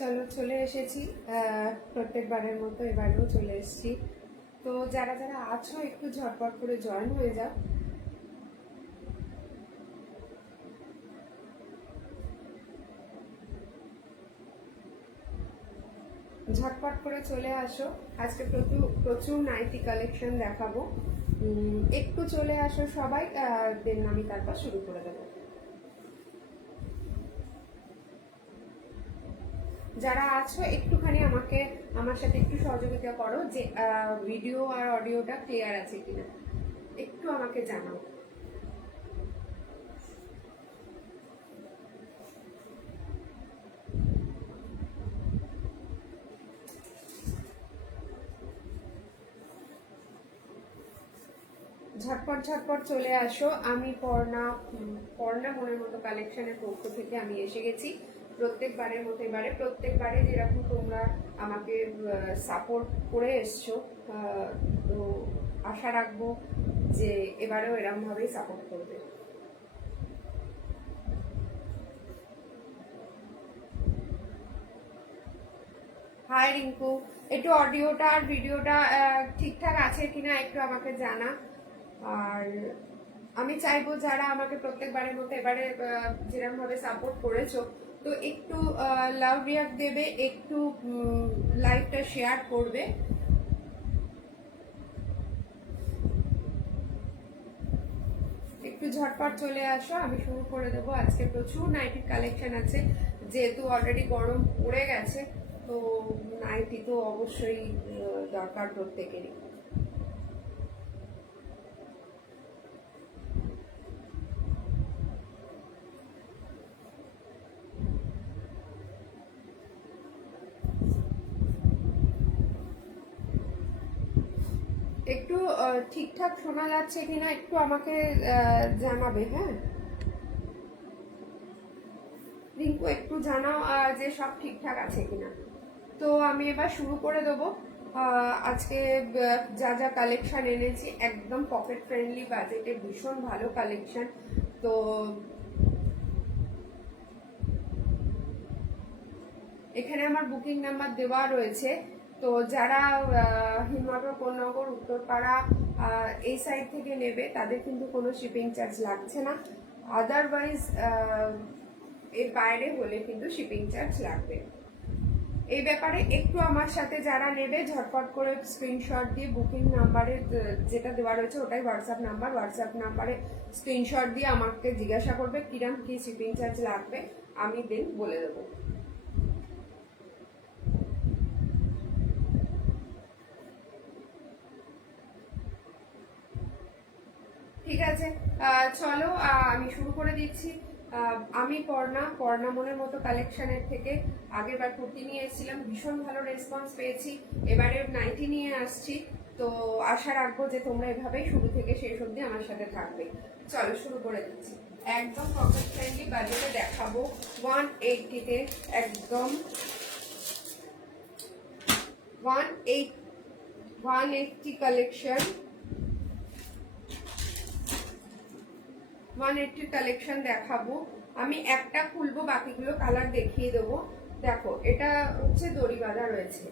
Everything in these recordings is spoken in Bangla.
চলো চলে এসেছি প্রত্যেকবারের মতো এবারেও চলে এসেছি। তো যারা যারা আছো একটু ঝটপট করে জয়েন হয়ে যাও। ঝটপট করে চলে আসো, আজকে প্রচুর প্রচুর নাইটি কালেকশন দেখাবো। একটু চলে আসো সবাই, দেন আমি তারপর শুরু করে দেবো। যারা আছো একটুখানি আমার সাথে একটু সহযোগিতা করো যে ভিডিও আর অডিওটা ক্লিয়ার আছে কিনা, একটু আমাকে জানাও। ঝটপট ঝটপট চলে আসো। আমি পর্ণা মনের মতো কালেকশনের পক্ষ থেকে আমি এসে গেছি প্রত্যেকবারের মতো। প্রত্যেকবারে যেরকম তোমরা আমাকে সাপোর্ট করে এসছো, তো আশা রাখবো যে এবারেও এরকমভাবেই সাপোর্ট করবে। হাই রিঙ্কু, একটু অডিওটা আর ভিডিওটা ঠিকঠাক আছে কিনা একটু আমাকে জানা। আর আমি চাইবো যারা আমাকে প্রত্যেকবারের মতো এবারে যেরকম ভাবে সাপোর্ট করেছো, তো একটু লাভ রিয়াক্ট দেবে, একটু লাইভটা শেয়ার করবে। একটু ঝটপট চলে আসো, আমি শুরু করে দেবো। আজকে প্রচুর নাইটির কালেকশন আছে, যেহেতু অলরেডি গরম পড়ে গেছে, তো নাইটি তো অবশ্যই দরকার প্রত্যেকেরই। একটু ঠিকঠাক শোনা যাচ্ছে কিনা একটু আমাকে জানাবে। হ্যাঁ রিঙ্কু, একটু জানাও যে সব ঠিকঠাক আছে কিনা। তো আমি এবার শুরু করে দেবো। আজকে যা যা কালেকশন এনেছি একদম পকেট ফ্রেন্ডলি বাজেটে, ভীষণ ভালো কালেকশন। তো এখানে আমার বুকিং নাম্বার দেওয়া রয়েছে। তো যারা হিমনগর, কোন্নগর, উত্তরপাড়া এই সাইড থেকে নেবে তাদের কিন্তু কোনো শিপিং চার্জ লাগছে না। আদারওয়াইজ এর বাইরে হলে কিন্তু শিপিং চার্জ লাগবে। এই ব্যাপারে একটু আমার সাথে যারা নেবে ঝটপট করে স্ক্রিনশট দিয়ে বুকিং নাম্বারে যেটা দেওয়া রয়েছে ওটাই হোয়াটসঅ্যাপ নাম্বারে স্ক্রিনশট দিয়ে আমাকে জিজ্ঞাসা করবে কিরম কি শিপিং চার্জ লাগবে, আমি দেন বলে দেবো। ঠিক আছে, চলো আমি শুরু করে দিচ্ছি। আমি পর্ণা মনের মতো কালেকশনের থেকে আগের বার কুর্তি নিয়ে এসেছিলাম, ভীষণ ভালো রেসপন্স পেয়েছি। এবারে নাইটি নিয়ে আসছি, তো আশা রাখবো যে তোমরা এভাবেই শুরু থেকে শেষ অবধি আমার সাথে থাকবে। চলো শুরু করে দিচ্ছি। একদম পকেট ফ্রেন্ডলি বাজেটে দেখাবো 180-তে, একদম 180 কালেকশন, 180 কালেকশন দেখাবো। আমি একটা খুলবো, বাকিগুলো কালার দেখিয়ে দেবো। দেখো এটা হচ্ছে দড়ি বাঁধা রয়েছে,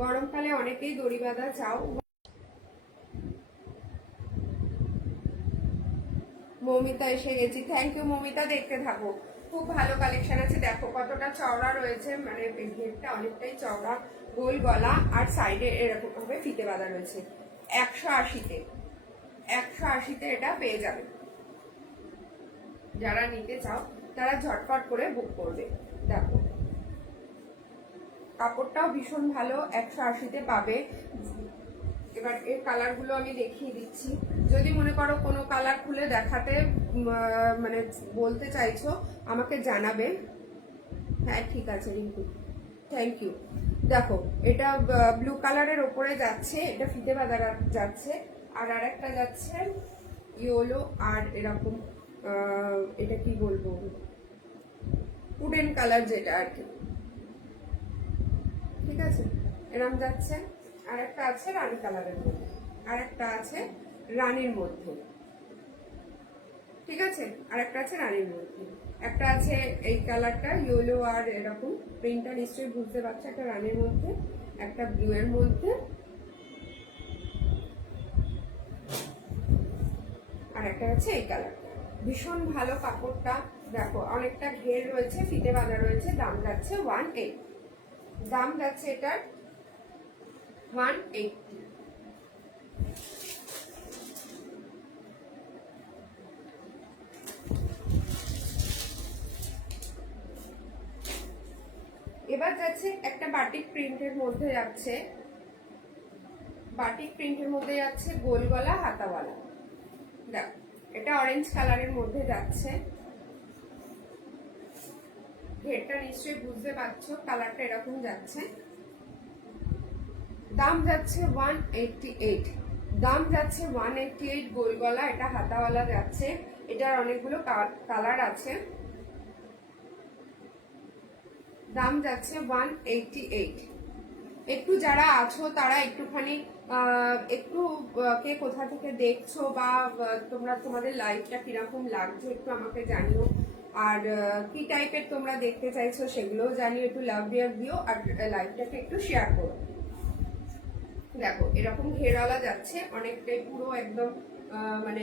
গরমকালে অনেকেই দড়ি বাঁধা চাও। মৌমিতা এসে গেছি, থ্যাংক ইউ মৌমিতা, দেখতে থাকো। খুব ভালো কালেকশন আছে, দেখো কতটা চওড়া রয়েছে, মানে ঘেরটা অনেকটাই চওড়া, গোল গলা আর সাইডে এরকম ভাবে ফিতে বাঁধা রয়েছে। 180-তে এটা পেয়ে যাবে। যারা নিতে চাও তারা ঝটপট করে বুক করবে। দেখো কাপড়টাও ভীষণ ভালো, 180-তে পাবে। এবার এর কালারগুলো আমি দেখিয়ে দিচ্ছি। যদি মনে করো কোনো কালার খুলে দেখাতে মানে বলতে চাইছো আমাকে জানাবে। হ্যাঁ ঠিক আছে রিঙ্কু, থ্যাংক ইউ। দেখো এটা ব্লু কালারের ওপরে যাচ্ছে, এটা ফিতে বাঁধা যাচ্ছে, আর আরেকটা যাচ্ছে ইয়েলো আর এরকম এটা কি বলবো, উডেন কালার যেটা আর কি। ঠিক আছে, এরকম যাচ্ছে। আর একটা আছে রানী কালারের মধ্যে, আর একটা আছে রানীর মধ্যে। ঠিক আছে। আর একটা আছে রানীর মধ্যে, একটা আছে এই কালারটা ইয়েলো আর এরকম প্রিন্টটা নিশ্চয়ই বুঝতে পারছো, একটা রানীর মধ্যে, একটা ব্লু এর মধ্যে, আর একটা হচ্ছে এই কালারটা। ভীষণ ভালো কাপড়টা, দেখো অনেকটা ঘের রয়েছে, ফিতে বাঁধা রয়েছে। দাম যাচ্ছে 180, দাম যাচ্ছে এটার 180। এবার যাচ্ছে একটা বাটিক প্রিন্টের মধ্যে যাচ্ছে, বাটিক প্রিন্টের মধ্যে যাচ্ছে গোল গলা হাতাওয়ালা। দেখো এটা অরেঞ্জ কালারের মধ্যে যাচ্ছে, ঘেরটা নিশ্চয়ই বুঝতে পারছো, কালারটা এরকম যাচ্ছে। দাম যাচ্ছে 188, দাম যাচ্ছে 188, গোল গলা, এটা হাতাওয়ালা যাচ্ছে। এটার অনেকগুলো কালার আছে। দাম যাচ্ছে 188। একটু যারা আছো তারা একটুখানি একটু কে কোথা থেকে দেখছো বা তোমরা তোমাদের লাইফটা কিরকম লাগছে একটু আমাকে জানিও। আর কি টাইপের তোমরা দেখতে চাইছো সেগুলোও জানিও, একটু লাভ রিয়াক্ট দিও আর লাইফটাকে একটু শেয়ার করো। দেখো এরকম ঘেরালা যাচ্ছে, অনেকটাই পুরো একদম মানে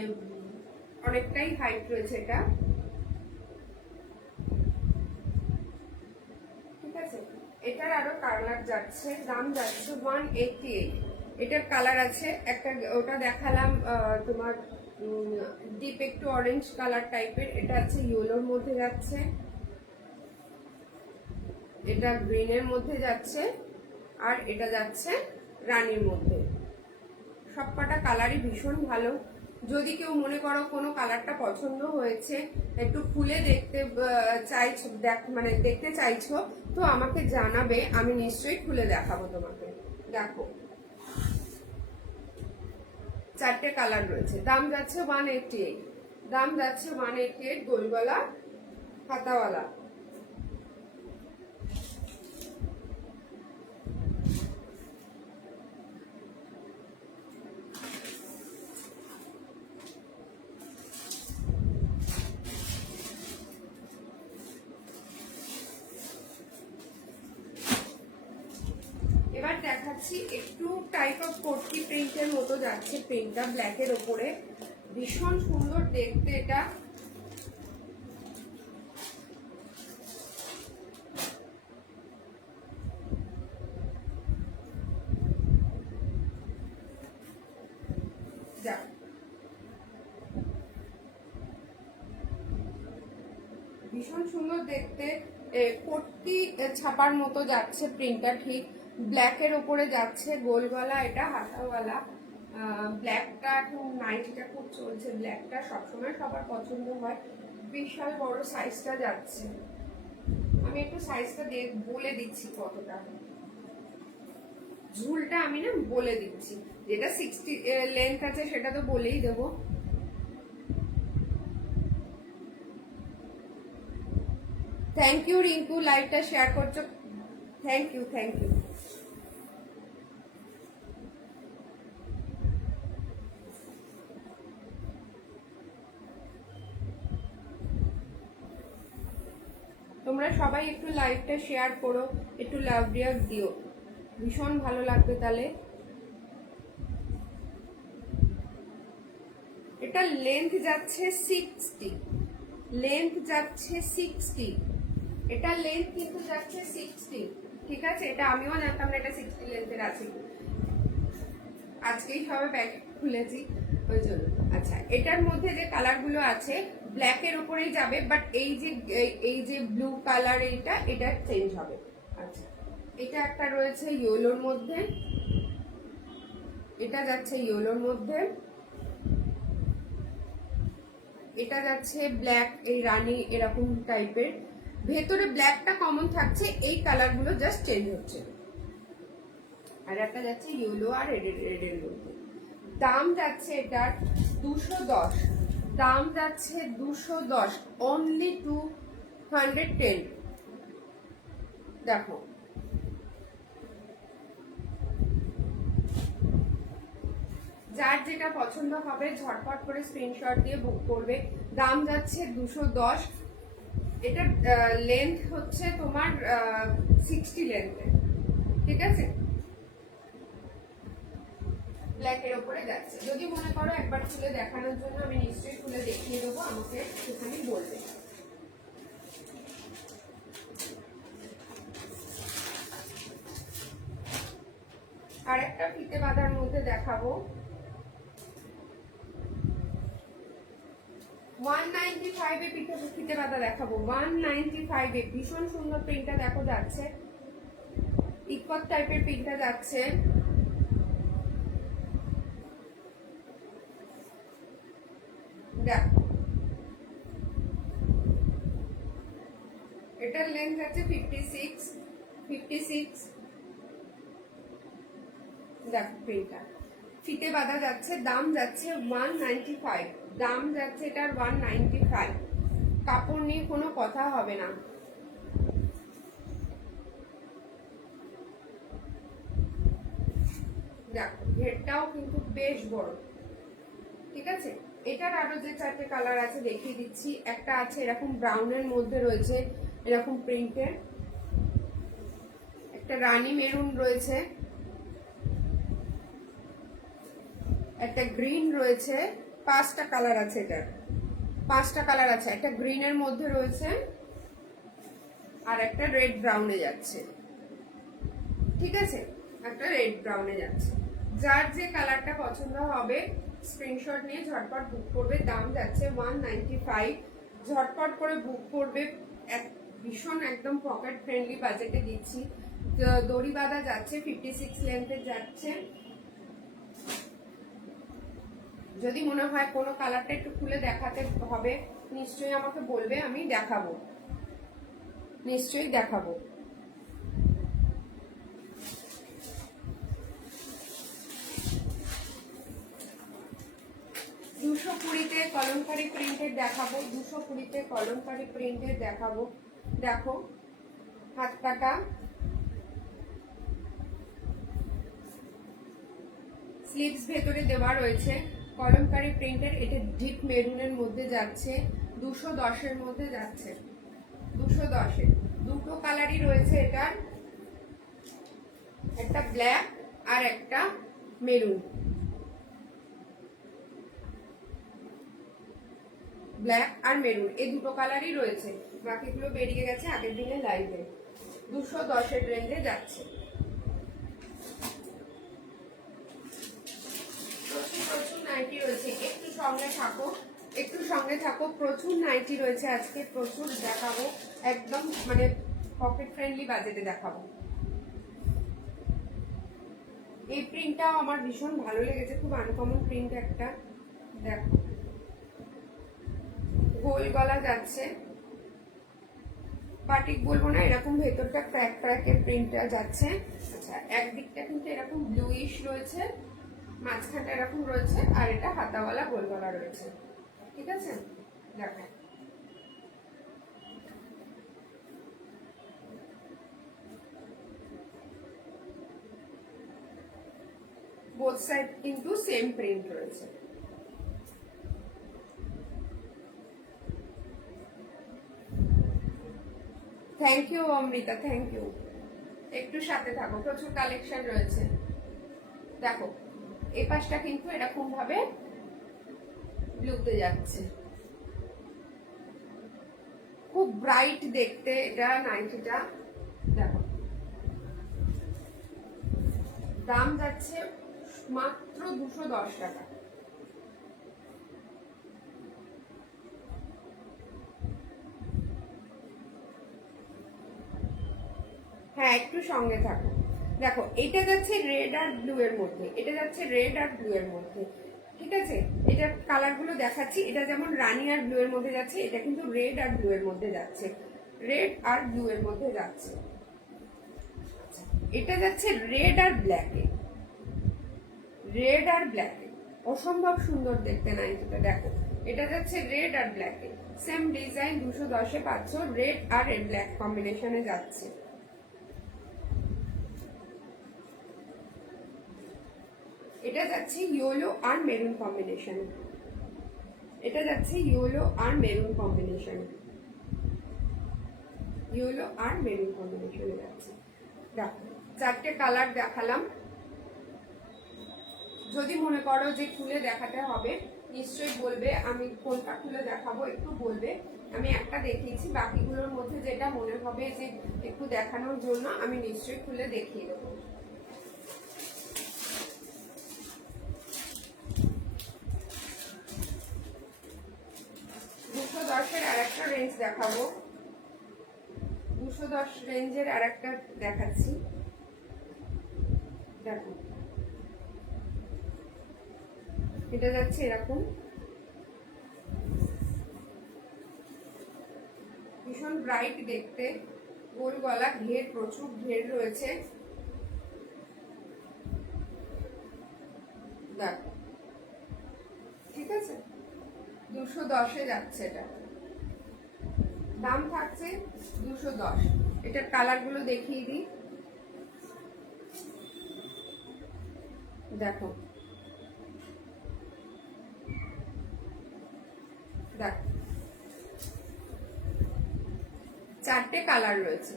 অনেকটাই হাইট রয়েছে এটা, ঠিক আছে। এটার আরো কালার যাচ্ছে, দাম যাচ্ছে 188। এটার কালার আছে একটা, ওটা দেখালাম তোমার ডিপ একটু অরেঞ্জ কালার টাইপের, এটা আছে ইয়েলোর মধ্যে যাচ্ছে, এটা গ্রিনের মধ্যে যাচ্ছে, আর এটা যাচ্ছে রানীর মধ্যে। সবকটা কালারই ভীষণ ভালো। যদি কেউ মনে করো কোনো কালারটা পছন্দ হয়েছে, একটু খুলে দেখতে চাইছো, মানে দেখতে চাইছো, তো আমাকে জানাবে, আমি নিশ্চয়ই খুলে দেখাবো তোমাকে। দেখো চারটে কালার রয়েছে, দাম যাচ্ছে 188, দাম যাচ্ছে 188, গোলগলা হাতাওয়ালা। এবার দেখাচ্ছি একটু টাইপ অফ কোটি প্রিন্টের মতো যাচ্ছে, প্রিন্টটা ব্ল্যাকের ওপরে, ভীষণ সুন্দর দেখতে এটা। ভীষণ সুন্দর দেখতে, কোটি ছাপার মতো যাচ্ছে প্রিন্টটা, ঠিক ব্ল্যাকের ওপরে যাচ্ছে, গোল গলা, এটা হাতাওয়ালা। ব্ল্যাকটা এখন নাইটিটা খুব চলছে, ব্ল্যাকটা সবসময় সবার পছন্দ হয়। বিশাল বড় সাইজটা যাচ্ছে, আমি একটু সাইজটা বলে দিচ্ছি কতটা, ঝুলটা আমি না বলে দিচ্ছি, যেটা 60 লেন্থ আছে সেটা তো বলেই দেবো। থ্যাংক ইউ রিঙ্কু, লাইভটা শেয়ার করছো, থ্যাংক ইউ থ্যাংক ইউ। তোমরা সবাই একটু লাইভটা শেয়ার করো, একটু লাভ রিয়াক্ট দিও, ভীষণ ভালো লাগবে তাহলে। এটা লেন্থ যাচ্ছে 60, লেন্থ যাচ্ছে 60, এটা লেন্থ কিন্তু যাচ্ছে 60, ঠিক আছে। এটা আমিও জানতাম না এটা 60 লেন্থের আছে, আজকেই সবে প্যাকেট খুলেছি ওই জন্য। আচ্ছা এটার মধ্যে যে কালার গুলো আছে ব্ল্যাকের উপরেই যাবে, বাট এই যে ব্লু কালার এটা চেঞ্জ হবে। আচ্ছা এটা একটা রয়েছে ইয়েলোর মধ্যে, এটা যাচ্ছে ইয়েলোর মধ্যে, এটা যাচ্ছে ব্ল্যাক, এই রানী এরকম টাইপের, ভেতরে ব্ল্যাকটা কমন থাকছে, এই কালার গুলো জাস্ট চেঞ্জ হচ্ছে। আর একটা যাচ্ছে ইয়েলো আর রেডের মধ্যে। দাম যাচ্ছে এটার 210, দাম যাচ্ছে 210, অনলি 210। দেখো যার যেটা পছন্দ হবে ঝটপট করে স্ক্রিনশট দিয়ে বুক করবে। দাম যাচ্ছে 210। এটা লেন্থ হচ্ছে তোমার 60 লেন্থে, ঠিক আছে? ব্ল্যাকের ওপরে যাচ্ছে। যদি মনে করো একবার খুলে দেখানোর জন্য, আমি নিশ্চয়ই খুলে দেখিয়ে দেবো, আমাকে সেখানে বলবে। আর একটা ফিতে বাঁধার মধ্যে দেখাবো, 195 এ ফিতে বাঁধা দেখাবো, 195 এ। ভীষণ সুন্দর প্রিন্টটা দেখো যাচ্ছে, ইকট টাইপের প্রিন্টটা যাচ্ছে। দেখো এটার লেন্থ আছে 56। দেখো প্রিন্টটা ফিতে বাঁধা যাচ্ছে, দাম যাচ্ছে 195। দাম যাচ্ছে এটার 195। কাপড় নিয়ে কোনো কথা হবে না। দেখো ঘেরটাও কিন্তু বেশ বড়, ঠিক আছে? এটার আরো যে 4টে কালার আছে দেখিয়ে দিচ্ছি। একটা আছে এরকম ব্রাউনের মধ্যে রয়েছে এরকম প্রিন্টের, একটা রানী মেরুন রয়েছে, একটা গ্রিন রয়েছে। 5টা কালার আছে, এটার 5টা কালার আছে। একটা গ্রিনের মধ্যে রয়েছে আর একটা রেড ব্রাউনে যাচ্ছে, ঠিক আছে? একটা রেড ব্রাউনে যাচ্ছে। যার যে কালারটা পছন্দ হবে স্ক্রিনশট নিয়ে ঝটপট বুক করবে। দাম যাচ্ছে 195। ঝটপট করে বুক করবে। ভীষণ একদম পকেট ফ্রেন্ডলি বাজেটে দিচ্ছি। দড়ি বাঁধা যাচ্ছে, 56 লেন্থের যাচ্ছে। যদি মনে হয় কোনো কালারটা একটু খুলে দেখাতে হবে নিশ্চয়ই আমাকে বলবে, আমি দেখাবো, নিশ্চয়ই দেখাবো। $220 কলমকারী প্রিন্টের দেখাবো, 220 কলমকারী প্রিন্টের দেখাবো। দেখো হাত কাটা, স্লিভস ভেতরে দেওয়া রয়েছে, কলমকারী প্রিন্টের। এটা ডিপ মেরুনের মধ্যে যাচ্ছে, 210 এর মধ্যে যাচ্ছে, 210 এর। দুটো কালারই রয়েছে এটার, একটা ব্ল্যাক আর একটা মেরুন। ব্ল্যাক আর মেরুন এই দুটো কালারই রয়েছে, বাকিগুলো বেরিয়ে গেছে আগের দিনে লাইভে। 210 এর রেঞ্জে যাচ্ছে। প্রচুর নাইটি রয়েছে, একটু সঙ্গে থাকো, একটু সঙ্গে থাকো। প্রচুর নাইটি রয়েছে আজকে, প্রচুর দেখাবো, একদম মানে পকেট ফ্রেন্ডলি বাজেটে দেখাবো। এই প্রিন্টটাও আমার ভীষণ ভালো লেগেছে, খুব আনকমন প্রিন্ট একটা। দেখো গোল গলা যাচ্ছে, বাটিক বলবো না, এরকম ভেতরটা ক্র্যাক ক্র্যাকের প্রিন্টটা যাচ্ছে। আচ্ছা একদিকটা কিন্তু এরকম ব্লুইশ রয়েছে, মাঝখানটা এরকম রয়েছে, আর এটা হাতাওয়ালা গোল গলা রয়েছে, ঠিক আছে? দেখো বোথ সাইড কিন্তু সেম প্রিন্ট রয়েছে। Thank you Amrita, thank you. একটু সাথে থাকো, প্রচুর কালেকশন রয়েছে। দেখো এই পাশটা কিন্তু এরকম ভাবে ব্লুতে যাচ্ছে, খুব ব্রাইট দেখতে এটা নাইটিটা। দেখো দাম যাচ্ছে মাত্র 210 টাকা। হ্যাঁ একটু সঙ্গে থাকো। দেখো এটা যাচ্ছে রেড আর ব্লু এর মধ্যে, এটা যাচ্ছে রেড আর ব্লু এর মধ্যে, ঠিক আছে? এটার কালার গুলো দেখাচ্ছি। এটা যেমন রানী আর ব্লু এর মধ্যে যাচ্ছে, এটা কিন্তু রেড আর ব্লু এর মধ্যে যাচ্ছে, রেড আর ব্লু এর মধ্যে যাচ্ছে। এটা যাচ্ছে রেড আর ব্ল্যাকে, রেড আর ব্ল্যাকে, অসম্ভব সুন্দর দেখতে নাইটিটা। দেখো এটা যাচ্ছে রেড আর ব্ল্যাকে, সেম ডিজাইন, 210-এ পাচ্ছ, রেড আর রেড ব্ল্যাক কম্বিনেশনে যাচ্ছে। এটা যাচ্ছে ইয়েলো আর মেরুন কম্বিনেশন, এটা যাচ্ছে ইয়েলো আর মেরুন কম্বিনেশন, ইয়েলো আর মেরুন কম্বিনেশনে যাচ্ছে। দেখো 4টে কালার দেখালাম। যদি মনে করো যে খুলে দেখাতে হবে নিশ্চয়ই বলবে, আমি কোনটা খুলে দেখাবো একটু বলবে। আমি একটা দেখিয়েছি, বাকিগুলোর মধ্যে যেটা মনে হবে যে একটু দেখানোর জন্য আমি নিশ্চয়ই খুলে দেখিয়ে দেবো। 210-এর আরেকটা রেঞ্জ দেখাবো, 210 রেঞ্জের আরেকটা দেখাচ্ছি। দেখো এটা যাচ্ছে এরকম, ভীষণ ব্রাইট দেখতে, গোল গলা, ঘের প্রচুর ঘের রয়েছে। দেখো ঠিক আছে, 210-এ যাচ্ছে এটা, দাম থাকছে 210। এটার কালার গুলো দেখিয়ে দিই। দেখো দেখো 4টে কালার রয়েছে।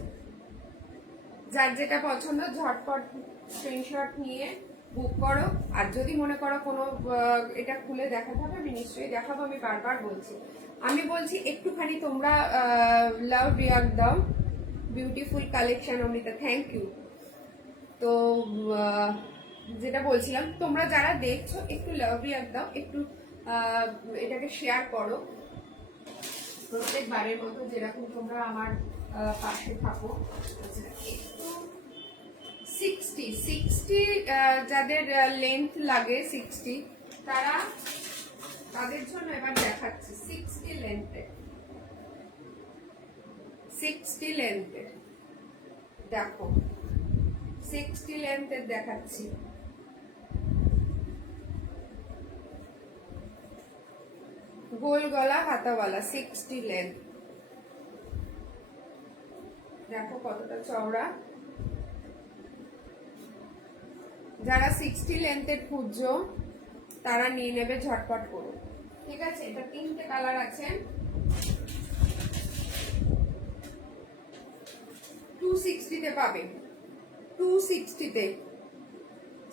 যার যেটা পছন্দ ঝটপট স্ক্রিনশট নিয়ে বুক করো। আর যদি মনে করো কোনো এটা খুলে দেখাতে হবে আমি নিশ্চয়ই দেখাবো, আমি বারবার বলছি। আমি বলছি একটুখানি তোমরা লাভ রিয়াক্ট দাও। Beautiful collection Amrita, thank you. তো যেটা বলছিলাম, তোমরা যারা দেখছো একটু লাভ রিয়াক্ট দাও, একটু এটাকে শেয়ার করো প্রত্যেকবারের মতো যেরকম তোমরা আমার পাশে থাকো। একটু 60 যাদের লেন্থ লাগে 60, তাদের জন্য এবার দেখাচ্ছি 60 লেন্থের, 60 লেন্থের। দেখো 60 লেন্থের দেখাচ্ছি। গোল গলা হাতাওয়ালা 60 লেন্থ। দেখো কতটা চওড়া। যারা 60 লেন্থের খুঁজছো তারা নিয়ে নেবে ঝটপট করে, ঠিক আছে। এটা 3টে কালার আছে। 260-তে পাবে, 260-তে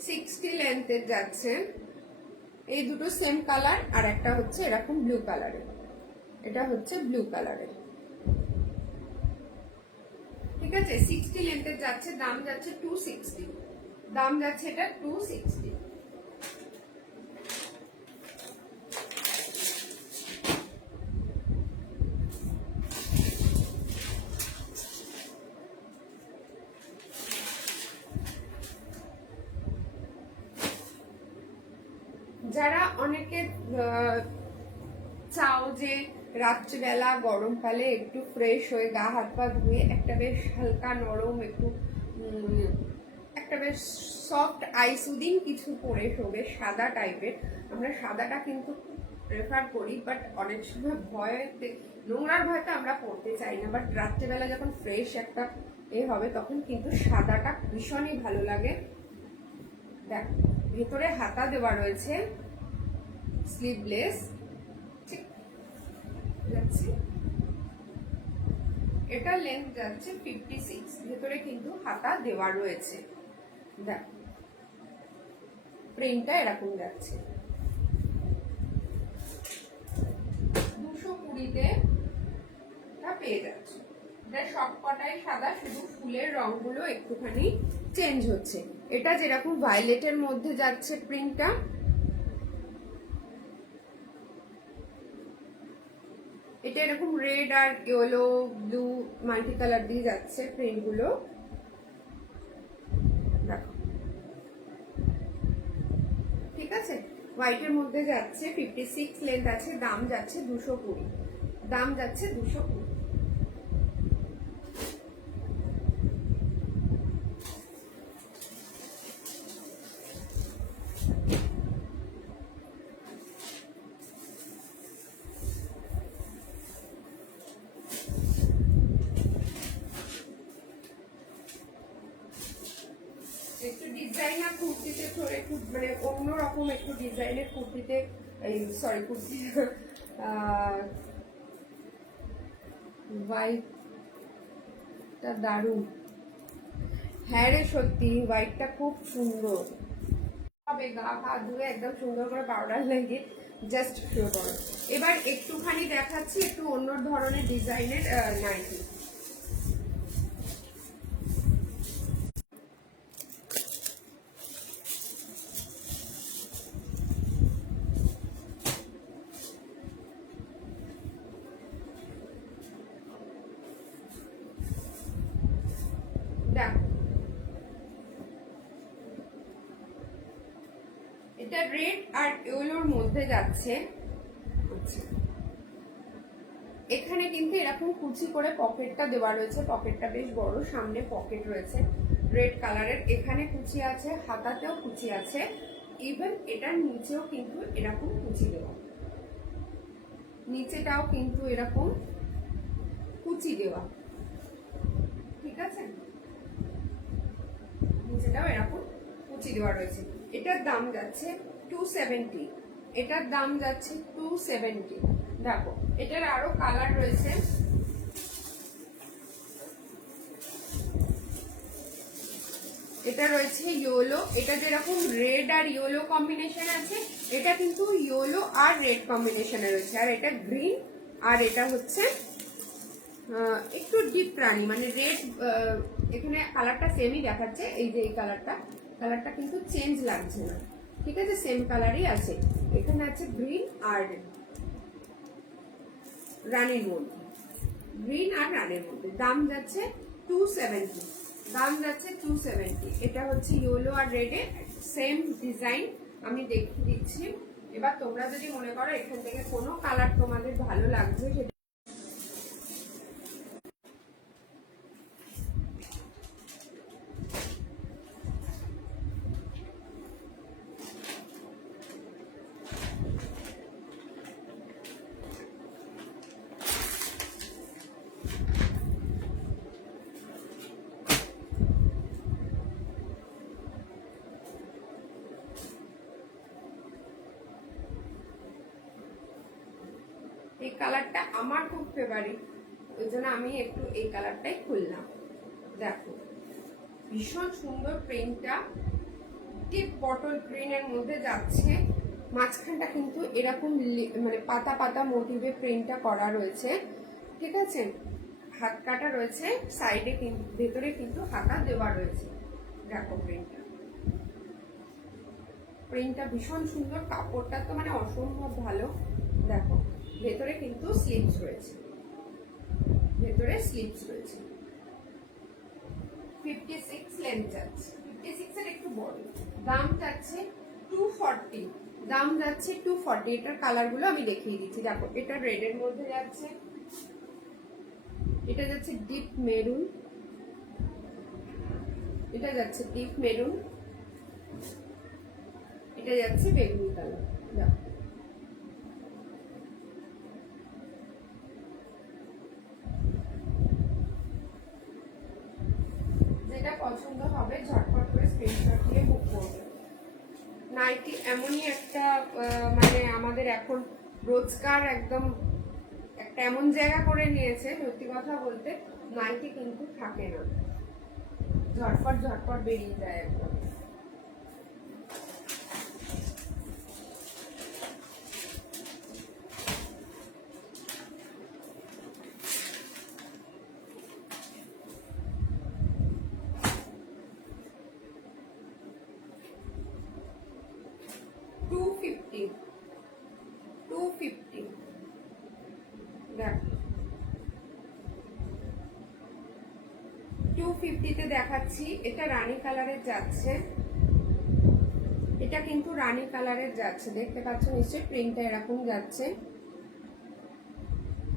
60 লেন্থের যাচ্ছে। এই দুটো সেম কালার, আর একটা হচ্ছে এরকম ব্লু কালারের, এটা হচ্ছে ব্লু কালারের, ঠিক আছে। 60 লেন্থের যাচ্ছে, দাম যাচ্ছে 260, দাম যাচ্ছে এটা 260। যারা অনেকে চাও যে রাত্রিবেলা গরমকালে একটু ফ্রেশ হয়ে গা হাত পা ধুয়ে একটা বেশ হালকা নরম একটা বেশ সফট আইসুদিং কিছু পরে শোবে, সাদা টাইপের। আমরা সাদাটা কিন্তু প্রেফার করি, বাট অনেক সময় ভয়তে, নোংরার ভয়তে আমরা পরতে চাই না, বাট রাত্রিবেলা যখন ফ্রেশ একটা হবে তখন কিন্তু সাদাটা ভীষণই ভালো লাগে। দেখ ভেতরে হাতা দেওয়া রয়েছে, স্লিভলেস, ঠিক যাচ্ছে। এটা লেন্থ যাচ্ছে 56, ভেতরে কিন্তু হাতা দেওয়া রয়েছে। দেখ প্রিন্টটা এরকম যাচ্ছে। 220-তে পেয়ে যাচ্ছে। এটা সবকটাই সাদা, শুধু ফুলের রংগুলো একটুখানি চেঞ্জ হচ্ছে। এটা যেরকম ভায়োলেটের মধ্যে যাচ্ছে প্রিন্টটা, এটা এরকম রেড আর ইয়েলো ব্লু মাল্টি কালার দিয়ে যাচ্ছে প্রিন্ট গুলো। ঠিক আছে, হোয়াইটের মধ্যে যাচ্ছে, 56 লেন্থ আছে, দাম যাচ্ছে 220, দাম যাচ্ছে 220। একটু ডিজাইন ডিজাইনার কুর্তিতে ধরে একটু মানে অন্যরকম একটু ডিজাইনের কুর্তিতে, এই সরি কুর্তি হোয়াইটটা দারুণ। হ্যাঁ রে সত্যি হোয়াইটটা খুব সুন্দর হবে। গা পা ধুয়ে একদম সুন্দর করে পাউডার লাগিয়ে জাস্ট শুরু করো। এবার একটুখানি দেখাচ্ছি একটু অন্য ধরনের ডিজাইনের নাইটি। দেখো এটা রেড আর ইয়েলোর মধ্যে যাচ্ছে। আচ্ছা, এখানে কিন্তু এরকম কুচি করে পকেটটা দেওয়া রয়েছে, পকেটটা বেশ বড়, সামনে পকেট রয়েছে রেড কালারের, এখানে কুচি আছে, হাতাতেও কুচি আছে, ইভেন এটার নিচেও কিন্তু এরকম কুচি দেওয়া, নিচেটাও কিন্তু এরকম কুচি দেওয়া, ঠিক আছে, নিচেটাও এরকম কুচি দেওয়া রয়েছে। এটার দাম যাচ্ছে 270, এটার দাম যাচ্ছে 270। দেখো এটার আরো কালার রয়েছে, এটা রয়েছে ইয়েলো, এটা যেরকম রেড আর ইয়েলো কম্বিনেশন আছে, এটা কিন্তু ইয়েলো আর রেড কম্বিনেশনে রয়েছে, আর এটা গ্রিন, আর এটা হচ্ছে একটু ডিপ রানি মানে রেড, এখানে কালারটা সেমই দেখাচ্ছে, এই যে এই কালারটা কিন্তু চেঞ্জ লাগছে না, ঠিক আছে, সেম কালারই আছে। এখানে আছে গ্রিন আর রানির মধ্যে, গ্রিন আর রানির মধ্যে, দাম যাচ্ছে 270, দাম যাচ্ছে 270। এটা হচ্ছে ইয়েলো আর রেডে সেম ডিজাইন, আমি দেখিয়ে দিচ্ছি। এবার তোমরা যদি মনে করো এখান থেকে কোনো কালার তোমাদের ভালো লাগছে সেটা এই কালারটা আমার খুব ফেভারিট, ওই জন্য আমি একটু এই কালারটাই খুললাম। দেখো ভীষণ সুন্দর প্রিন্টটা, টিপ বটল গ্রিনের মধ্যে যাচ্ছে, মাঝখানটা কিন্তু এরকম মানে পাতা পাতা মোটিভে প্রিন্টটা করা রয়েছে, ঠিক আছে, হাত কাটা রয়েছে, সাইডে কিন্তু ভেতরে কিন্তু হাতা দেওয়া রয়েছে। দেখো প্রিন্টটা ভীষণ সুন্দর, কাপড়টা তো মানে অসম্ভব ভালো। দেখো ভেতরে কিন্তু স্লিপস রয়েছে, ভেতরে স্লিপস রয়েছে, 56 লেন্থ যাচ্ছে, 56 এর একটু বড়, দাম যাচ্ছে 240, দাম যাচ্ছে 240। এটার কালার গুলো আমি দেখিয়ে দিচ্ছি। দেখো এটা রেড এর মধ্যে যাচ্ছে, এটা যাচ্ছে ডিপ মেরুন, এটা যাচ্ছে ডিপ মেরুন, এটা যাচ্ছে বেগুনি কালার। দেখো যেটা পছন্দ হবে ঝটপট করে স্ক্রিনশট দিয়ে বুক করবে। নাইটি এমনই একটা মানে আমাদের এখন রোজকার একদম একটা এমন জায়গা করে নিয়েছে, সত্যি কথা বলতে নাইটি কিন্তু থাকে না, ঝটপট বেরিয়ে যায় একদম। দেখাচ্ছি, এটা রানী কালারের যাচ্ছে, এটা কিন্তু রানী কালারের যাচ্ছে, দেখতে পাচ্ছ নিশ্চয়ই, প্রিন্টটা এরকম যাচ্ছে,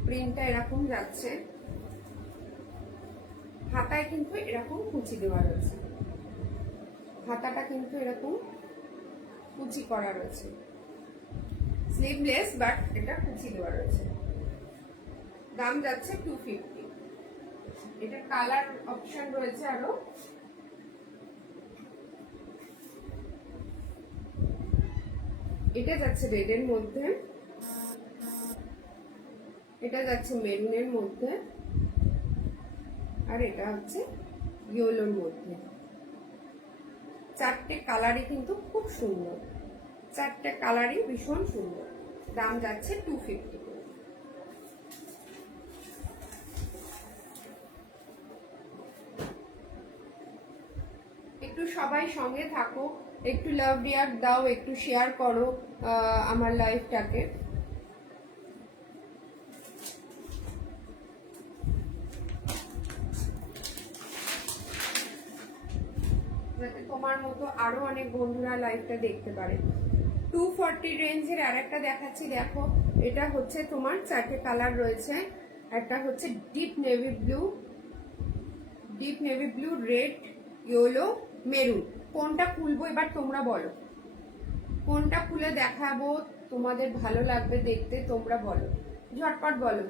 প্রিন্টটা এরকম যাচ্ছে, হাতায় কিন্তু এরকম কুচি দেওয়া রয়েছে, হাতাটা কিন্তু এরকম কুচি করা রয়েছে, স্লিভলেস বাট এটা কুচি দেওয়া রয়েছে, দাম যাচ্ছে 250। এটা কালার অপশন রয়েছে আরো, এটা যাচ্ছে রেডের মধ্যে, এটা যাচ্ছে মেরুনের মধ্যে, আর এটা হচ্ছে ইয়েলোর মধ্যে। চারটে কালারই কিন্তু খুব সুন্দর, চারটে কালারই ভীষণ সুন্দর। দাম যাচ্ছে 250 করে। একটু সবাই সঙ্গে থাকো, একটু লাভ রিয়াক্ট দাও, একটু শেয়ার করো আমার লাইফটাকে। যাতে তোমার মতো আরো অনেক বন্ধুরা লাইভটা দেখতে পারে। 240 রেঞ্জের আরেকটা দেখাচ্ছি, দেখো এটা হচ্ছে তোমার চারটে কালার রয়েছে। একটা হচ্ছে deep navy blue, red, yellow, maroon. কোনটা খুলবো এবার তোমরা বলো, কোনটা খুলে দেখাবো তোমাদের ভালো লাগবে দেখতে, তোমরা বলো, ঝটপট বলো,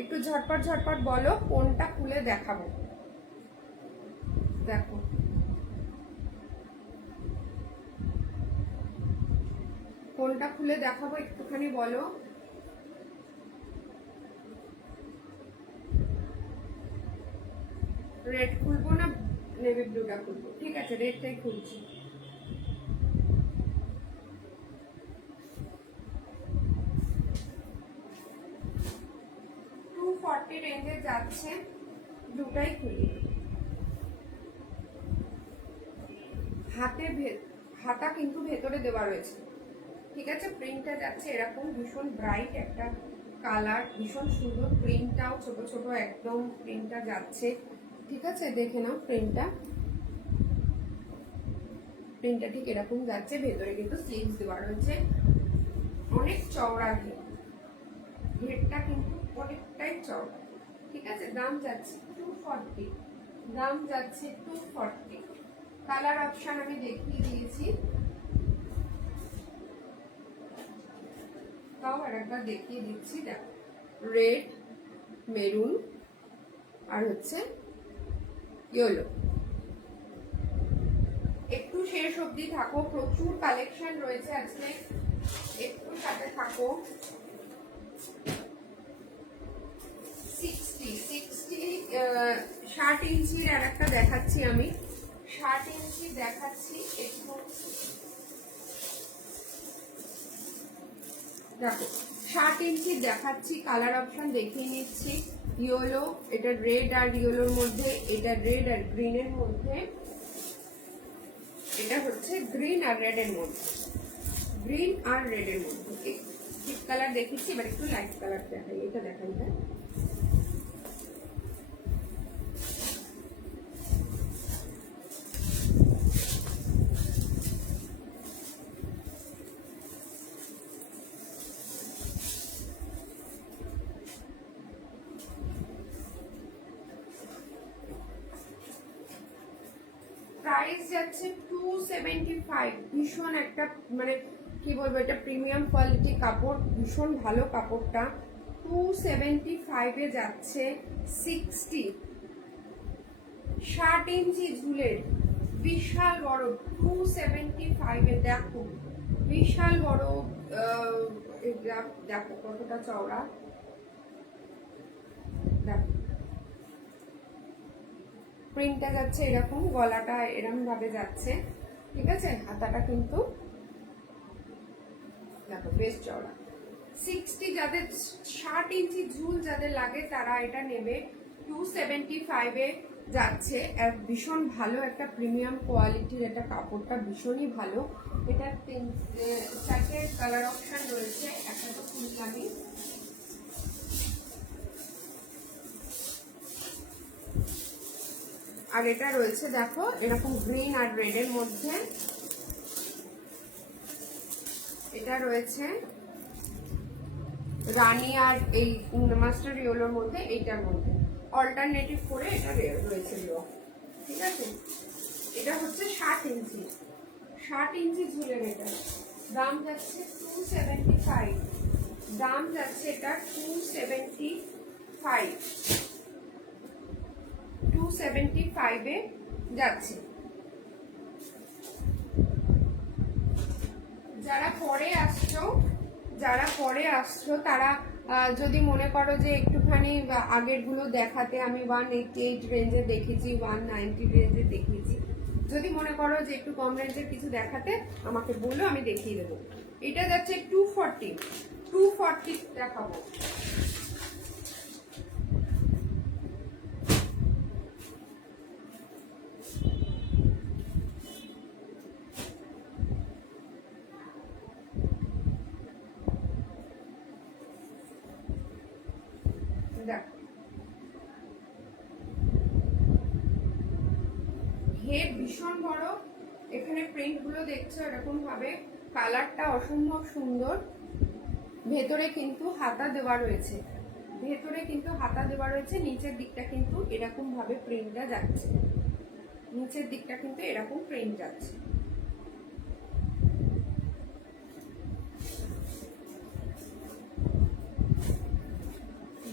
একটু ঝটপট বলো কোনটা খুলে দেখাবো। দেখো কোনটা খুলে দেখাবো একটুখানি বলো। রেড খুলবো না নেভি ব্লুটা খুলবো? ঠিক আছে, রেডটাই খুলছি। রেঞ্জে যাচ্ছে, দুটাই খুলি। হাতা কিন্তু ভেতরে দেওয়া রয়েছে, ঠিক আছে। প্রিন্টটা যাচ্ছে এরকম ভীষণ ব্রাইট একটা কালার, ভীষণ সুন্দর। প্রিন্টটাও ছোট ছোট একদম প্রিন্টটা যাচ্ছে, ঠিক আছে। দেখে নাও প্রিন্টটা ঠিক এরকম যাচ্ছে। ভেতরে কিন্তু স্লিভস দেওয়া রয়েছে, অনেক চওড়া ঘেরটা কিন্তু অনেকটাই চওড়া, ঠিক আছে। দাম যাচ্ছে 240, দাম যাচ্ছে 240। কালার অপশন আমি দেখিয়ে দিয়েছি, তাও আরেকবার দেখিয়ে দিচ্ছি। দেখো রেড, মেরুন আর হচ্ছে ইয়েলো। একটু শেষ অবধি থাকো, প্রচুর কালেকশন রয়েছে আজকে, একটু সাথে থাকো। 60 ইঞ্চির আর একটা দেখাচ্ছি আমি, 60 ইঞ্চি দেখাচ্ছি। একটু দেখো 60 ইঞ্চি দেখাচ্ছি, কালার অপশন দেখিয়ে নিচ্ছি। ইয়েলো, এটা রেড আর ইয়েলোর মধ্যে, এটা রেড আর গ্রিনের মধ্যে, এটা হচ্ছে গ্রিন আর রেডের মধ্যে, গ্রিন আর রেডের মধ্যে। ডিপ কালার দেখিয়েছি, এবার একটু লাইট কালার দেখাই। এটা দেখাই, প্রাইস যাচ্ছে 275। ভীষণ একটা মানে কি বলবো, এটা প্রিমিয়াম কোয়ালিটি কাপড়, ভীষণ ভালো কাপড়টা। 275 এ যাচ্ছে। 60 ইঞ্চি ঝুলের বিশাল বড় 275 এ। দেখো বিশাল বড়, দেখো কতটা চওড়া, দেখো প্রিন্টটা যাচ্ছে এরকম, গলাটা এরকম ভাবে যাচ্ছে, ঠিক আছে। হাতাটা কিন্তু দেখো বেশ চওড়া। 60 যাদের 60 ইঞ্চি ঝুল যাদের লাগে তারা এটা নেবে। 275 এ যাচ্ছে। ভীষণ ভালো একটা প্রিমিয়াম কোয়ালিটির এটা, কাপড়টা ভীষণই ভালো। এটা 4টে কালার অপশন রয়েছে, একটা তো খুললামই। আর এটা রয়েছে দেখো এরকম গ্রিন আর রেড এর মধ্যে, এটা রয়েছে রানী আর এই মাস্টার ইয়েলোর মধ্যে, এইটার মধ্যে অল্টারনেটিভ করে এটা রয়েছে, ঠিক আছে। এটা হচ্ছে 60 ইঞ্চি, 60 ইঞ্চি ঝুলের। এটা দাম যাচ্ছে 275, দাম যাচ্ছে এটা 275 এ যাচ্ছে। যারা পরে আসছো তারা যদি মনে করো যে একটুখানি আগের গুলো দেখাতে, আমি 188 রেঞ্জে দেখেছি, 190 রেঞ্জে দেখেছি, যদি মনে করো যে একটু কম রেঞ্জের কিছু দেখাতে আমাকে বলো, আমি দেখিয়ে দেবো। এটা যাচ্ছে 240 দেখাবো। ঘের ভীষণ বড়, এখানে প্রিন্ট গুলো দেখছো এরকম ভাবে, কালারটা অসম্ভব সুন্দর। ভেতরে কিন্তু হাতা দেওয়া রয়েছে, নিচের দিকটা কিন্তু এরকম ভাবে প্রিন্টটা যাচ্ছে,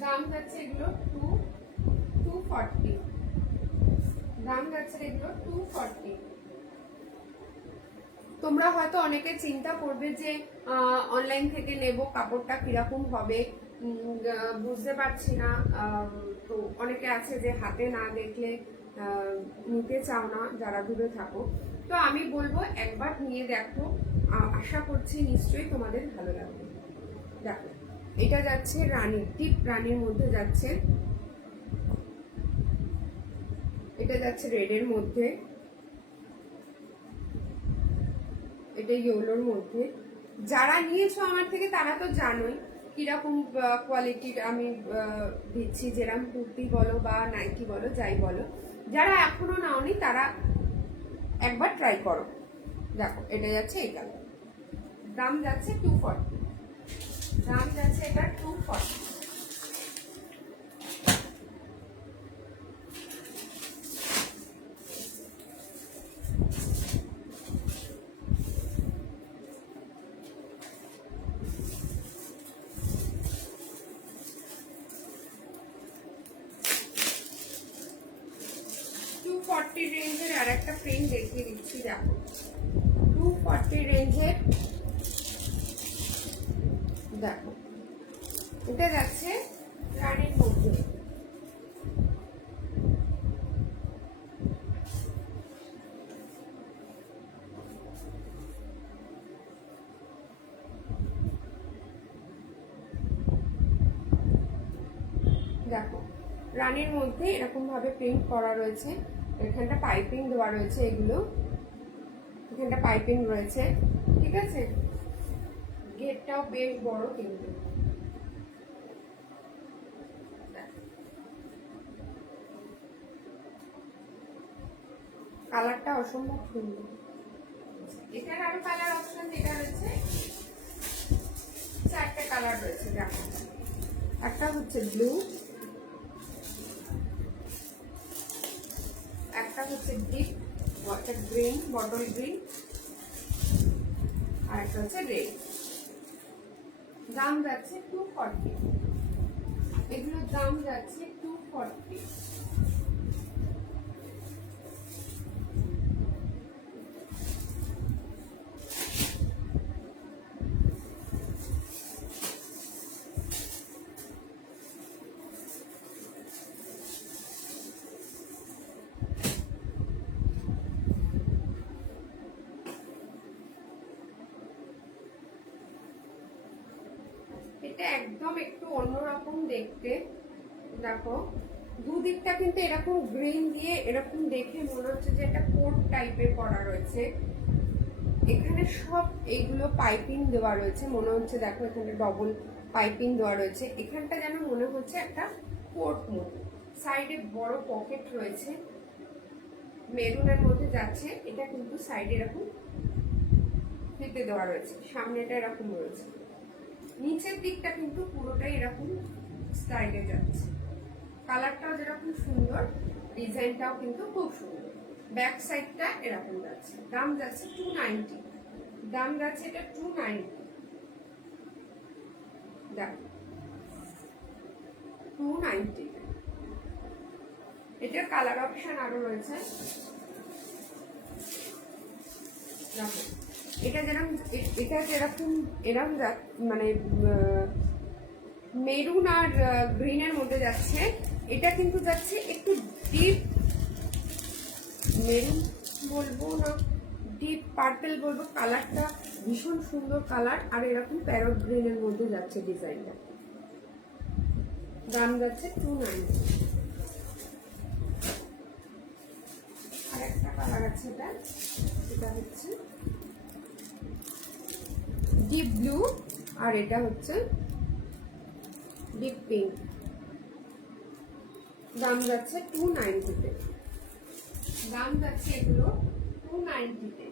দাম যাচ্ছে এগুলো 240। তোমরা হয়তো অনেকে চিন্তা করবে যে অনলাইন থেকে নেব, কাপড়টা কিরকম হবে বুঝতে পারছি না। তো অনেকে আছে যে হাতে না দেখলে নিতে চাও না, যারা দূরে থাকো। তো আমি বলবো একবার নিয়ে দেখো, আশা করছি নিশ্চয়ই তোমাদের ভালো লাগবে। দেখো এটা যাচ্ছে রানী, টিপ রানীর মধ্যে যাচ্ছে, এটা যাচ্ছে রেডের মধ্যে, এটা ইয়েলোর মধ্যে। যারা নিয়েছো আমার থেকে তারা তো জানোই কিরকম কোয়ালিটির আমি দিচ্ছি, যেরকম কুর্তি বলো বা নাইটি বলো, যাই বলো। যারা এখনো নাওনি তারা একবার ট্রাই করো। দেখো এটা যাচ্ছে এই কালার, দাম যাচ্ছে 240, এটা 240। 240 রেঞ্জের আর একটা প্রিন্ট দেখিয়ে দিচ্ছি। দেখো 240 রেঞ্জের, দেখো এটা যাচ্ছে রানীর মধ্যে, দেখো রানীর মধ্যে এরকম ভাবে প্রিন্ট করা রয়েছে, এখানটা পাইপিং দেওয়া রয়েছে, এগুলো এখানটা পাইপিং রয়েছে, ঠিক আছে। গেটটাও বেশ বড়, কিন্তু কালারটা অসম্ভব সুন্দর। এখানে আরো কালার অপশন যেটা রয়েছে, 4টে কালার রয়েছে। দেখো একটা হচ্ছে ব্লু, একটা হচ্ছে deep water green, bottle green, আর একটা হচ্ছে রেড। দাম যাচ্ছে 240, এগুলোর দাম যাচ্ছে 240। এটা একদম একটু অন্যরকম দেখতে। দেখো দুদিকটা কিন্তু এরকম গ্রিন দিয়ে এরকম দেখে মনে হচ্ছে যে একটা কোট টাইপের করা রয়েছে। এখানে সব এইগুলো পাইপিং দেওয়া রয়েছে, মনে হচ্ছে দেখো এখানে ডবল পাইপিং দেওয়া রয়েছে। এখানটা যেন মনে হচ্ছে একটা কোট মতো, সাইডে বড় পকেট রয়েছে, মেরুনের মধ্যে যাচ্ছে। এটা কিন্তু সাইডে এরকম ফিতে দেওয়া রয়েছে, সামনেটা এরকম রয়েছে, নিচের দিকটা কিন্তু পুরোটাই এরকম স্টাইলে যাচ্ছে। কালারটাও যেরকম সুন্দর, ডিজাইনটাও কিন্তু খুব সুন্দর। ব্যাক সাইডটা এরকম যাচ্ছে। দাম যাচ্ছে 290, দাম যাচ্ছে এটা 290। দাম 290। এটার কালার অপশন আরো রয়েছে। দেখো এটা যেরকম এরকম মানে মেরুন আর গ্রিনের মধ্যে যাচ্ছে, এটা কিন্তু যাচ্ছে একটু ডিপ মেরুন বলবো না, ডিপ পার্পল বলবো। কালারটা ভীষণ সুন্দর কালার, আর এরকম প্যারট গ্রিনের মধ্যে যাচ্ছে ডিজাইনটা। দাম যাচ্ছে 290। আর একটা কালার আছে, এটা হচ্ছে ডিপ ব্লু, আর এটা হচ্ছে ডিপ পিঙ্ক। দাম যাচ্ছে 290-তে। দাম যাচ্ছে এগুলো 290-তে।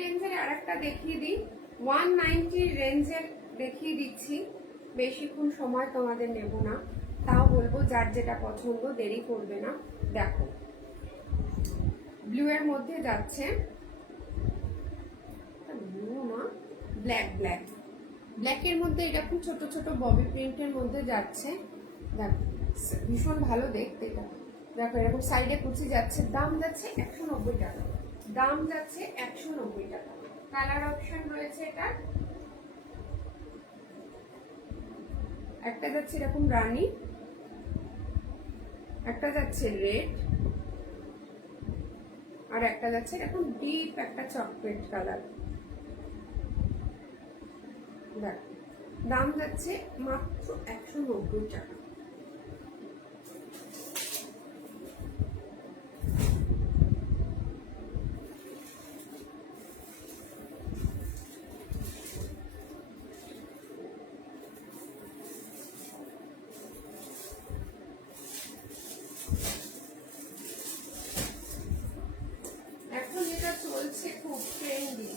রেঞ্জের আর একটা দেখিয়ে দিই। 190 রেঞ্জের দেখিয়ে দিচ্ছি, বেশিক্ষণ সময় তোমাদের নেব না, তাও বলবো যার যেটা পছন্দ দেরি করবে না। দেখো, ব্লু এর মধ্যে যাচ্ছে, ব্লু না, ব্ল্যাকের মধ্যে এরকম ছোট ছোট ববি প্রিন্টের মধ্যে যাচ্ছে। দেখো ভীষণ ভালো দেখতে এটা। দেখো এরকম সাইডে কুচি যাচ্ছে। দাম যাচ্ছে 190 টাকা। দাম যাচ্ছে 190 টাকা। কালার অপশন রয়েছে এটা, একটা যাচ্ছে এরকম রানী, একটা যাচ্ছে রেড, আর একটা যাচ্ছে এরকম ডিপ একটা চকলেট কালার। দেখো দাম যাচ্ছে মাত্র 190 টাকা। এখন যেটা চলছে খুব ট্রেন্ডি,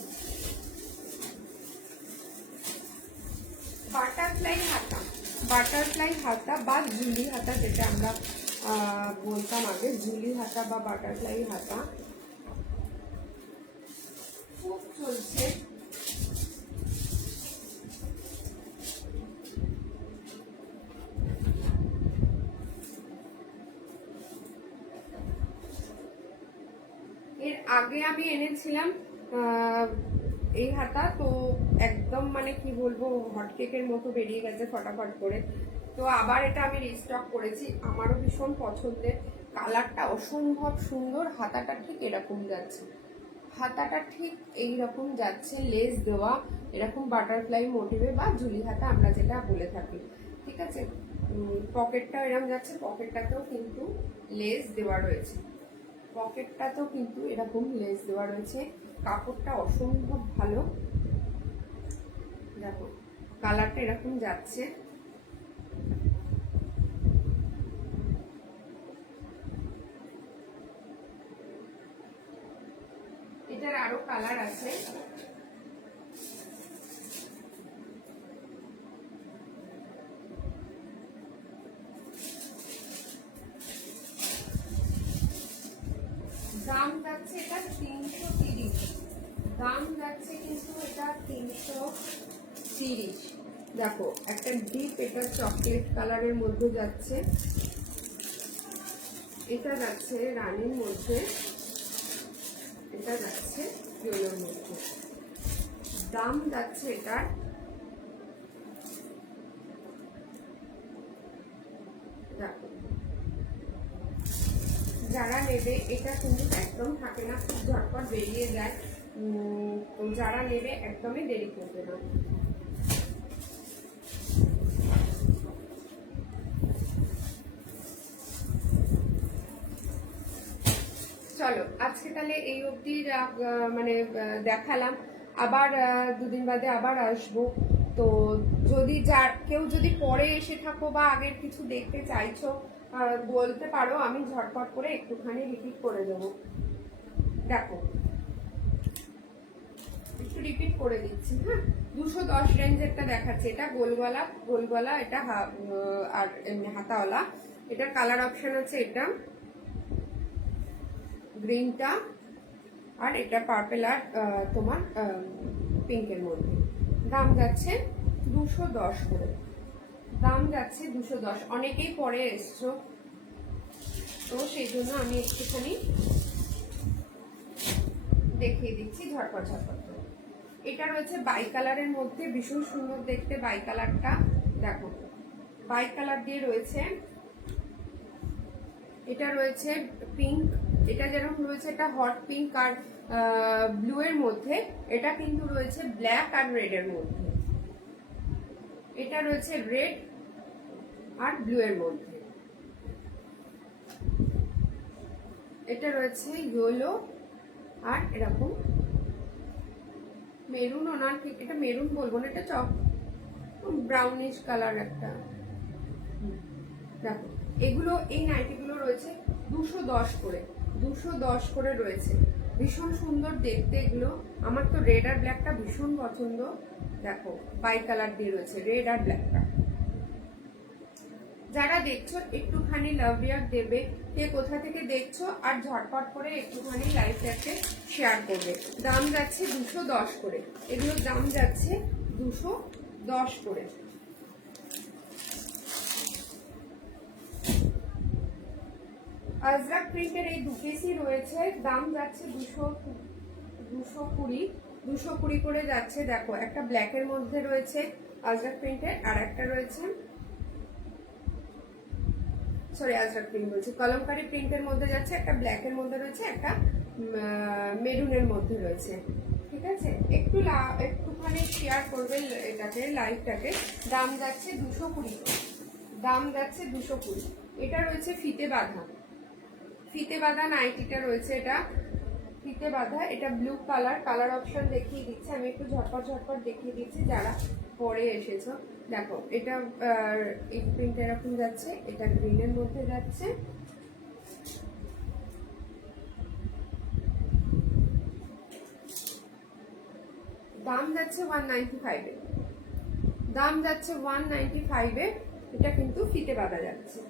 বাটারফ্লাই হাতা বা ঝুলি হাতা, যেটা আমরা বলতাম আগে, ঝুলি হাতা বা বাটারফ্লাই হাতা খুব চলছে। এর আগে আমি এনেছিলাম এই হাতা, তো একদম মানে কি বলবো, হটকেকের মতো বেরিয়ে গেছে ফটাফট করে। তো আবার এটা আমি রিস্টক করেছি, আমারও ভীষণ পছন্দের, কালারটা অসম্ভব সুন্দর। হাতাটা ঠিক এরকম যাচ্ছে, হাতাটা ঠিক এইরকম যাচ্ছে, লেস দেওয়া এরকম বাটারফ্লাই মোটিভে বা ঝুলি হাতা আমরা যেটা বলে থাকি, ঠিক আছে। পকেটটা এরকম যাচ্ছে, পকেটটাতেও কিন্তু লেস দেওয়া রয়েছে, পকেটটাতেও কিন্তু এরকম লেস দেওয়া রয়েছে। কাপড়টা অসম্ভব ভালো। দেখো কালারটা এরকম যাচ্ছে, এটার আরো কালার আছে। দাম যাচ্ছে এটা 330। দাম যাচ্ছে কিন্তু এটা 330। দেখো একটা ডিপ, এটা চকলেট কালারের মধ্যে যাচ্ছে, এটা যাচ্ছে রানীর মধ্যে, এটা যাচ্ছে ইয়েলোর মধ্যে। দাম যাচ্ছে এটার দেখো, যারা নেবে এটা কিন্তু একদম থাকে না, খুব ঝটপট বেরিয়ে যায়। তো যারা নেবে একদমই দেরি করবে না। চলো আজকে তাহলে এই অবধি মানে দেখালাম, আবার দুদিন বাদে আবার আসবো। তো যদি কেউ যদি পরে এসে থাকো বা আগের কিছু দেখতে চাইছো বলতে পারো, আমি ঝটপট করে একটুখানি রিপিট করে দেবো। দেখো একটু রিপিট করে দিচ্ছি, হ্যাঁ। 210 রেঞ্জেরটা দেখাচ্ছে, এটা গোলগলা, এটা আর এমনি হাতাওয়ালা। এটার কালার অপশন আছে এটা গ্রিনটা, আর এটা পার্পেল আর তোমার পিঙ্কের মধ্যে। দাম যাচ্ছে 210 করে, দাম যাচ্ছে 210। অনেকেই পরে এসছো তো সেই জন্য আমি একটুখানি দেখিয়ে দিচ্ছি ঝটপট ঝটপট করে। এটা রয়েছে বাই কালারের মধ্যে, ভীষণ সুন্দর দেখতে বাই কালারটা। দেখো বাই কালার দিয়ে রয়েছে, এটা রয়েছে পিঙ্ক, এটা যেরকম রয়েছে এটা হট পিঙ্ক আর ব্লু এর মধ্যে, এটা কিন্তু রয়েছে ব্ল্যাক আর রেড এর মধ্যে। এটা রয়েছে রেড আর ব্লু এর মধ্যে। এটা রয়েছে ইয়েলো আর এরকম মেরুন, ওনার ঠিক এটা মেরুন বলবো না, এটা চক ব্রাউনিশ কালার একটা। দেখো এগুলো, এই নাইটিগুলো রয়েছে 210 করে, 210 করে রয়েছে। ভীষণ সুন্দর দেখতে এগুলো। আমার তো রেড আর ব্ল্যাকটা ভীষণ পছন্দ। দেখো বাই কালার দিয়ে রয়েছে রেড আর ব্ল্যাকটা। যারা দেখছো একটুখানি লাভ রিয়াক্ট দেবে, কে কোথা থেকে দেখছো, আর ঝটপট করে একটুখানি লাইভটাকে শেয়ার করবে। দাম যাচ্ছে 210 করে, এগুলোর দাম যাচ্ছে 210 করে। আজরাক প্রিন্টের এই 2 পিসই রয়েছে, দাম যাচ্ছে 220 করে যাচ্ছে। দেখো একটা ব্ল্যাকের মধ্যে রয়েছে আজরাক প্রিন্টের, আর একটা রয়েছে আজরাক প্রিন্ট বলছি, কলমকারি প্রিন্টের মধ্যে যাচ্ছে, একটা ব্ল্যাকের মধ্যে রয়েছে, একটা মেরুনের মধ্যে রয়েছে। ঠিক আছে, একটুখানি শেয়ার করবে এটাকে, লাইভটাকে। দাম যাচ্ছে 220, দাম যাচ্ছে 220। এটা রয়েছে ফিতে বাঁধা, ফিতে বাঁধা নাইটিটা রয়েছে, এটা ফিতে বাঁধা, এটা ব্লু কালার। কালার অপশন দেখিয়ে দিচ্ছি আমি, একটু ঝটপট ঝটপট দেখিয়ে দিচ্ছি যারা পরে এসেছো। দেখো এটা এই প্রিন্ট এরকম যাচ্ছে, এটা গ্রিনের মধ্যে যাচ্ছে। দাম যাচ্ছে 195 এ, দাম যাচ্ছে 195 এ। এটা কিন্তু ফিতে বাঁধা যাচ্ছে।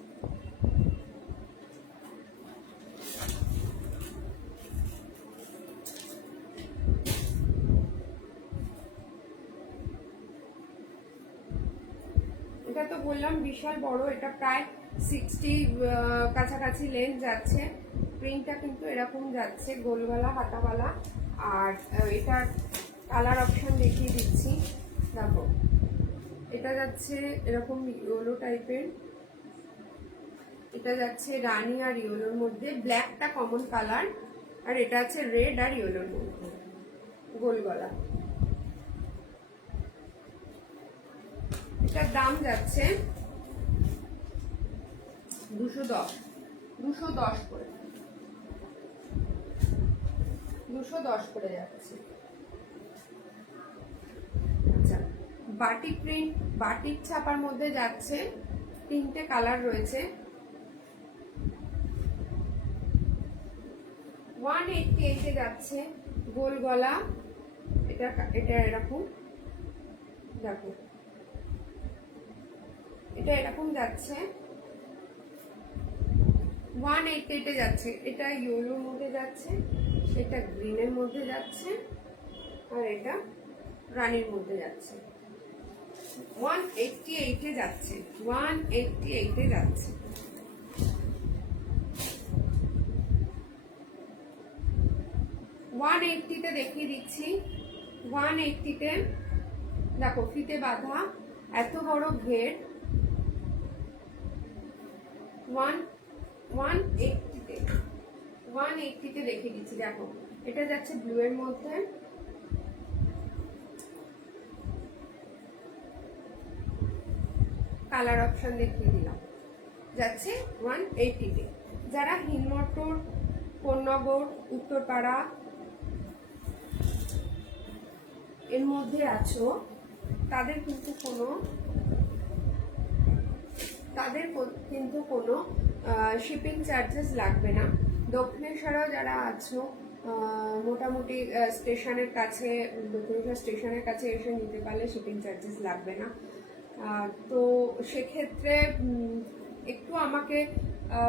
এটা তো বললাম বিশাল বড়, এটা প্রায় 60 কাছাকাছি লেন্থ যাচ্ছে। প্রিন্টটা কিন্তু এরকম যাচ্ছে, গোলগলা হাতাওয়ালা। আর এটার কালার অপশন দেখিয়ে দিচ্ছি। দেখো এটা যাচ্ছে এরকম ইয়েলো টাইপের, এটা যাচ্ছে রানী আর ইয়েলোর মধ্যে, ব্ল্যাকটা কমন কালার, আর এটা আছে রেড আর ইয়েলোর মধ্যে গোল গলা। এটার দাম যাচ্ছে 210 করে, 210 করে যাচ্ছে। আচ্ছা, বাটিক প্রিন্ট, বাটিক ছাপার মধ্যে যাচ্ছে, 3টে কালার রয়েছে। 188 এ যাচ্ছে, গোল গলা। এটা এরকম, দেখো এটা এরকম যাচ্ছে, 188 এ যাচ্ছে। এটা ইয়েলোর মধ্যে যাচ্ছে, এটা গ্রিনের মধ্যে যাচ্ছে, আর এটা রানীর মধ্যে যাচ্ছে। 188 এ যাচ্ছে, 188 এ যাচ্ছে। ওয়ান এইটটিতে দেখিয়ে দিচ্ছি। 180তে দেখো ফিতে বাঁধা, এত বড় ঘের। 180তে দেখিয়ে দিচ্ছি। দেখো এটা যাচ্ছে ব্লু এর মধ্যে, কালার অপশন দেখিয়ে দিলাম, যাচ্ছে 180তে। যারা হিন্দমটর, কোন্নগর, উত্তরপাড়া এর মধ্যে আছো, তাদের কিন্তু কোনো শিপিং চার্জেস লাগবে না। দক্ষিণেশ্বরেও যারা আছো, মোটামুটি স্টেশনের কাছে, দক্ষিণেশ্বর স্টেশনের কাছে এসে নিতে পারলে শিপিং চার্জেস লাগবে না। তো সেক্ষেত্রে একটু আমাকে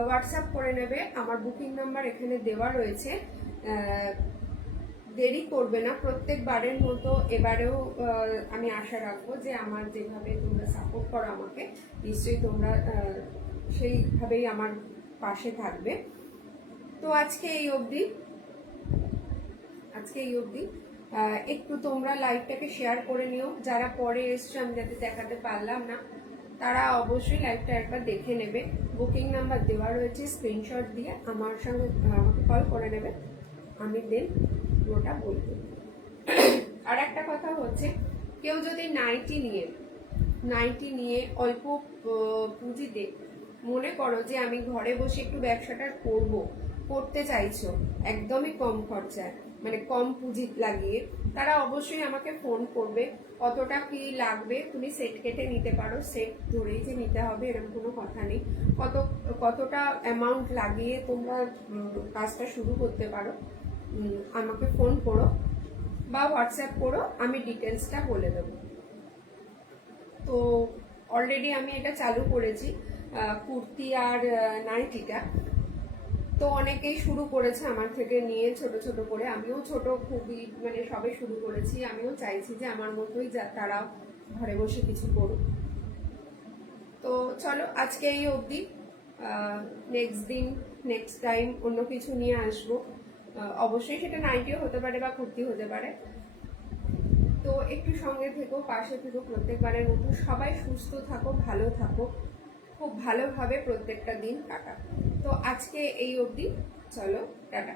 হোয়াটসঅ্যাপ করে নেবে, আমার বুকিং নাম্বার এখানে দেওয়া রয়েছে। দেরি করবে না, প্রত্যেকবারের মতো এবারেও আমি আশা রাখবো যে আমার যেভাবে তোমরা সাপোর্ট করো আমাকে, নিশ্চয়ই তোমরা সেইভাবেই আমার পাশে থাকবে। তো আজকে এই অবধি একটু তোমরা লাইভটাকে শেয়ার করে নিও। যারা পরে এসছো, আমি যাতে দেখাতে পারলাম না, তারা অবশ্যই লাইভটা একবার দেখে নেবে। বুকিং নাম্বার দেওয়া রয়েছে, স্ক্রিনশট দিয়ে আমার সঙ্গে আমাকে কল করে নেবে, আমি দেন পুরোটা বলবো। আর একটা কথা হচ্ছে, কেউ যদি নাইটি নিয়ে অল্প পুঁজিতে মনে করো যে আমি ঘরে বসে একটু ব্যবসাটা করতে চাইছো একদমই কম খরচায়, মানে কম পুঁজি লাগিয়ে, তারা অবশ্যই আমাকে ফোন করবে। কতটা কি লাগবে তুমি সেট কেটে নিতে পারো, সেট ধরেই যে নিতে হবে এরকম কোনো কথা নেই। কতটা অ্যামাউন্ট লাগিয়ে তোমরা কাজটা শুরু করতে পারো, আমাকে ফোন করো বা হোয়াটসঅ্যাপ করো, আমি ডিটেলসটা বলে দেবো। তো অলরেডি আমি এটা চালু করেছি, কুর্তি আর নাইটিটা। তো অনেকেই শুরু করেছে আমার থেকে নিয়ে ছোট ছোট করে, আমিও ছোট খুবই মানে সবে শুরু করেছি। আমিও চাইছি যে আমার মতোই তারাও ঘরে বসে কিছু করুক। তো চলো আজকে এই অবধি, নেক্সট টাইম অন্য কিছু নিয়ে আসবো। অবশ্যই সেটা নাইটিও হতে পারে বা কুর্তি হতে পারে। তো একটু সঙ্গে থেকো, পাশে থেকো, প্রত্যেকবারের মতো সবাই সুস্থ থাকো, ভালো থাকো, খুব ভালোভাবে প্রত্যেকটা দিন কাটাও। তো আজকে এই অবধি, চলো টাটা।